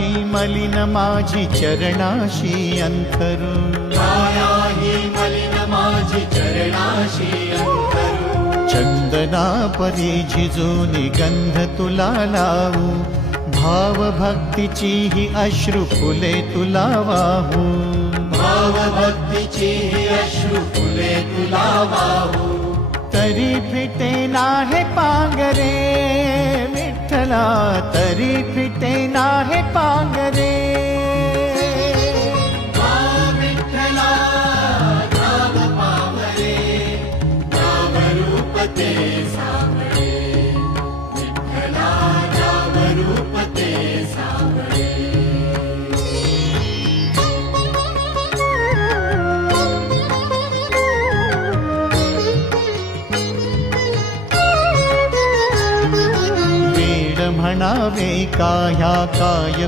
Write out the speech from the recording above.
ही मलिन माझी चरणाशी अंतरू, काया ही मलिन माझी चरणाशी अंतरू, चंदना परी झिजूनी गंध तुला लावू, भाव भक्तीची ही अश्रु फुले तुला वाहू, भाव भक्तीची ही अश्रु फुले तुला वाहू, तरी फिटे नाहे पांगरे विठ्ठला, तरी फिटे नाहे पांगरे. विठ्ठला नाम पावरे, नाम रूप ते सावळे, विठ्ठला नाम रूप ते सावळे. वेड म्हणावे का ह्या काय